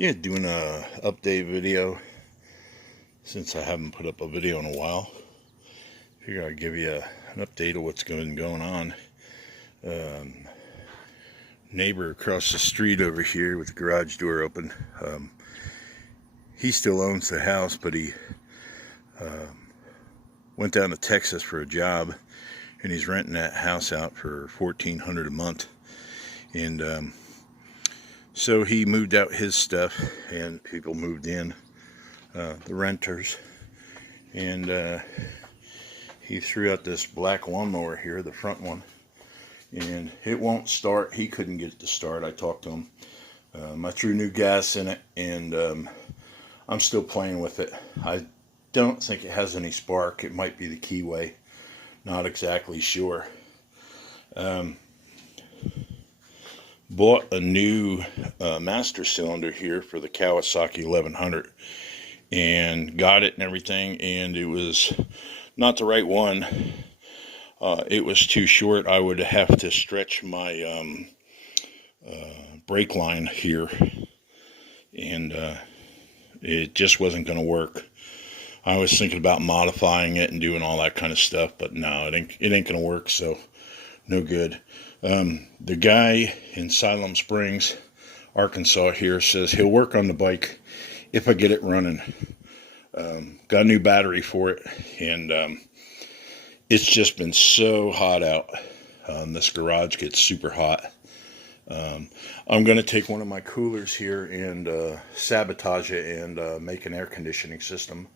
Yeah, doing a update video since I haven't put up a video in a while. Figure I'd give you an update of what's going on. Neighbor across the street over here with the garage door open. He still owns the house, but he went down to Texas for a job, and he's renting that house out for $1,400 a month. And so he moved out his stuff, and people moved in, the renters, and he threw out this black lawnmower here, the front one, and it won't start. He couldn't get it to start. I talked to him. I threw new gas in it, and I'm still playing with it. I don't think it has any spark. It might be the keyway. Not exactly sure. Bought a new master cylinder here for the Kawasaki 1100 and got it and everything, and it was not the right one. It was too short. I would have to stretch my brake line here, and it just wasn't going to work. I was thinking about modifying it and doing all that kind of stuff, but no, it ain't going to work, so no good. The guy in Siloam Springs, Arkansas here says he'll work on the bike if I get it running. Got a new battery for it, and it's just been so hot out. This garage gets super hot. I'm going to take one of my coolers here and sabotage it and make an air conditioning system.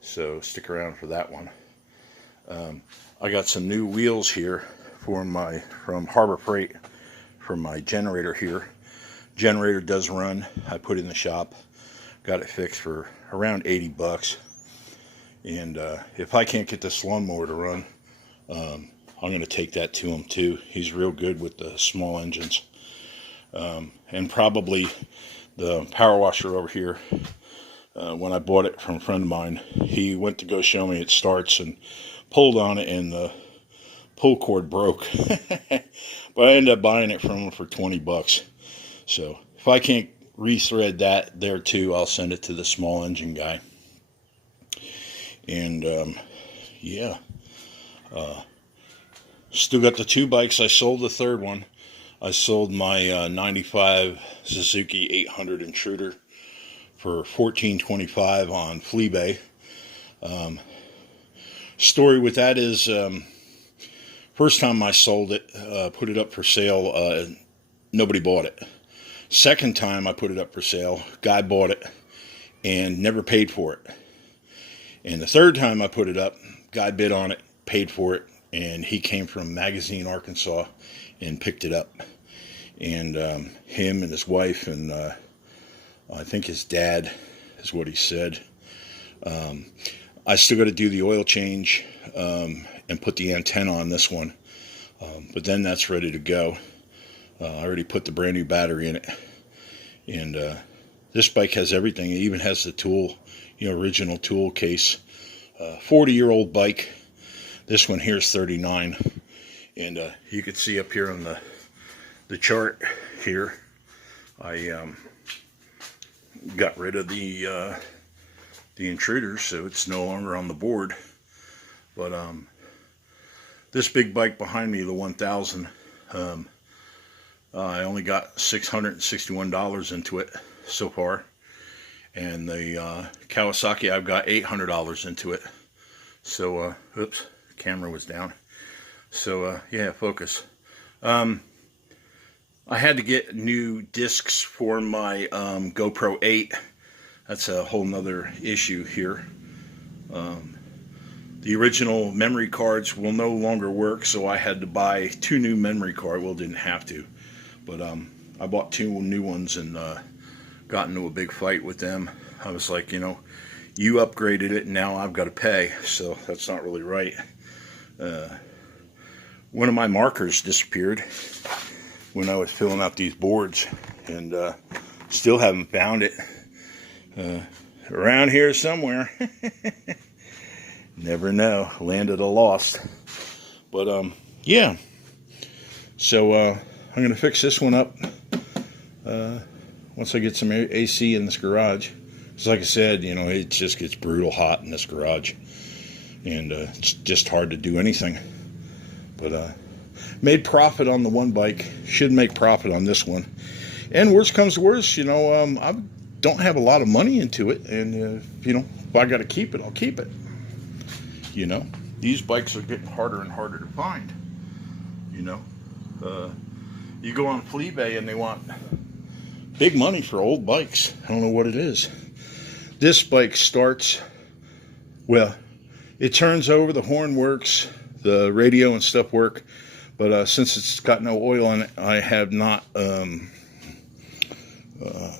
So stick around for that one. I got some new wheels here from Harbor Freight for my generator here. Generator does run. I put it in the shop. Got it fixed for around 80 bucks. And if I can't get this lawnmower to run, I'm going to take that to him too. He's real good with the small engines. And probably the power washer over here, when I bought it from a friend of mine, he went to go show me it starts and pulled on it, and the pull cord broke. But I ended up buying it from him for 20 bucks. So if I can't rethread that there too, I'll send it to the small engine guy. And yeah, still got the two bikes. I sold the third one. I sold my 95 Suzuki 800 Intruder for $14.25 on Fleabay. Story with that is, first time I sold it, put it up for sale, nobody bought it. Second time I put it up for sale, guy bought it and never paid for it. And the third time I put it up, guy bid on it, paid for it, and he came from Magazine, Arkansas, and picked it up. And him and his wife and I think his dad is what he said. I still got to do the oil change and put the antenna on this one, but then that's ready to go. I already put the brand new battery in it, and this bike has everything. It even has the tool, original tool case. 40-year-old bike. This one here is 39, and you can see up here on the chart here, I got rid of the Intruder, so it's no longer on the board. But this big bike behind me, the 1000, I only got $661 into it so far, and the Kawasaki, I've got $800 into it. So oops, camera was down. So yeah, focus. I had to get new discs for my GoPro 8. That's a whole nother issue here. The original memory cards will no longer work, so I had to buy two new memory cards. Well, didn't have to, but I bought two new ones and got into a big fight with them. I was like, you upgraded it and now I've got to pay, so that's not really right. One of my markers disappeared when I was filling out these boards, and still haven't found it. Around here somewhere. Never know. Land of the lost. But yeah. So I'm gonna fix this one up once I get some AC in this garage. Because like I said, you know, it just gets brutal hot in this garage. And it's just hard to do anything. But made profit on the one bike. Should make profit on this one. And worst comes to worst, you know, I don't have a lot of money into it. And, you know, if I got to keep it, I'll keep it. You know, these bikes are getting harder and harder to find. You know, you go on Fleabay and they want big money for old bikes. I don't know what it is. This bike starts, well, it turns over, the horn works, the radio and stuff work, but since it's got no oil in it, I have not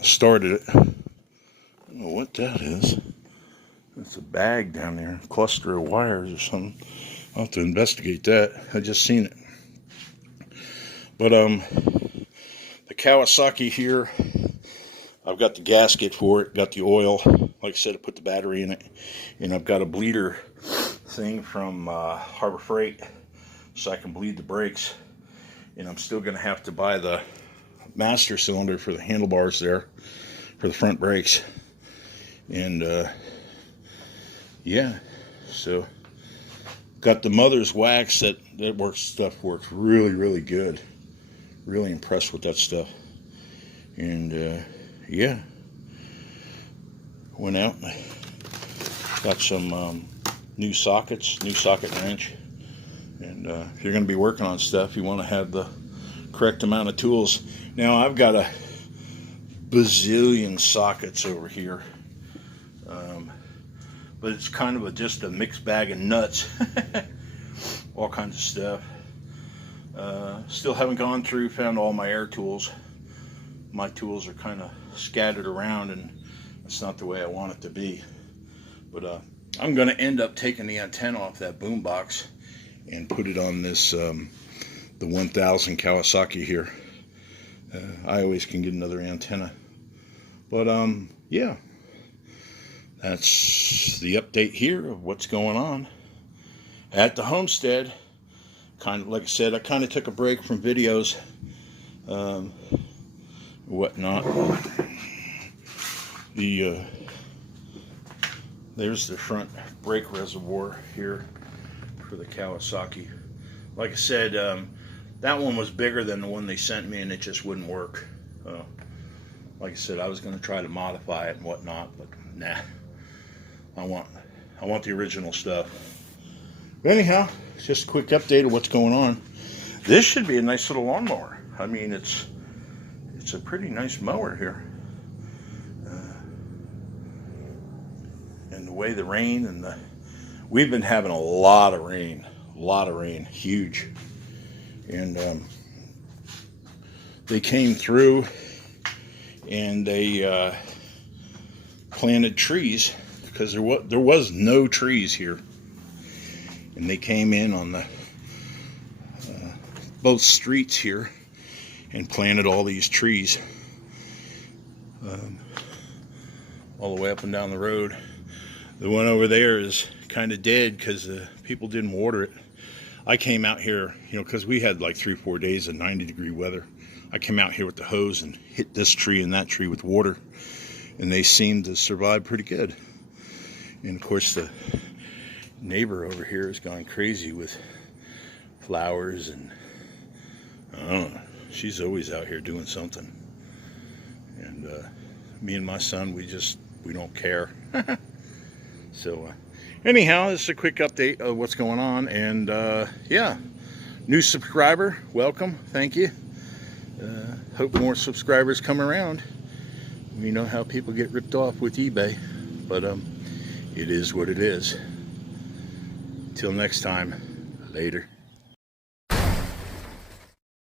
started it. I don't know what that is. It's a bag down there, a cluster of wires or something. I'll have to investigate that. I just seen it. But the Kawasaki here, I've got the gasket for it, got the oil. Like I said, I put the battery in it. And I've got a bleeder thing from Harbor Freight so I can bleed the brakes. And I'm still going to have to buy the master cylinder for the handlebars there, for the front brakes. And yeah, so got the mother's wax that stuff works really good. Really impressed with that stuff. And yeah, went out and got some new sockets, new socket wrench. And if you're going to be working on stuff, you want to have the correct amount of tools. Now I've got a bazillion sockets over here, but it's kind of just a mixed bag of nuts. All kinds of stuff. Still haven't gone through, found all my air tools. My tools are kind of scattered around, and it's not the way I want it to be. But I'm going to end up taking the antenna off that boombox and put it on this the 1000 Kawasaki here. I always can get another antenna. But yeah, that's the update here of what's going on at the homestead. Kind of, like I said, I kind of took a break from videos, whatnot. There's the front brake reservoir here for the Kawasaki. Like I said, that one was bigger than the one they sent me, and it just wouldn't work. Like I said, I was going to try to modify it and whatnot, but nah. I want the original stuff. But anyhow, it's just a quick update of what's going on. This should be a nice little lawnmower. I mean, it's a pretty nice mower here. And the way the rain and we've been having a lot of rain, huge. And they came through and they planted trees because there was no trees here. And they came in on the both streets here and planted all these trees all the way up and down the road. The one over there is kind of dead because people didn't water it. I came out here, you know, because we had like 3-4 days of 90-degree weather. I came out here with the hose and hit this tree and that tree with water, and they seemed to survive pretty good. And of course the neighbor over here is going crazy with flowers, and I don't know, she's always out here doing something. And me and my son, we don't care. So anyhow, this is a quick update of what's going on. And yeah, new subscriber, welcome, thank you. Hope more subscribers come around. We know how people get ripped off with eBay, but it is what it is. Till next time, later.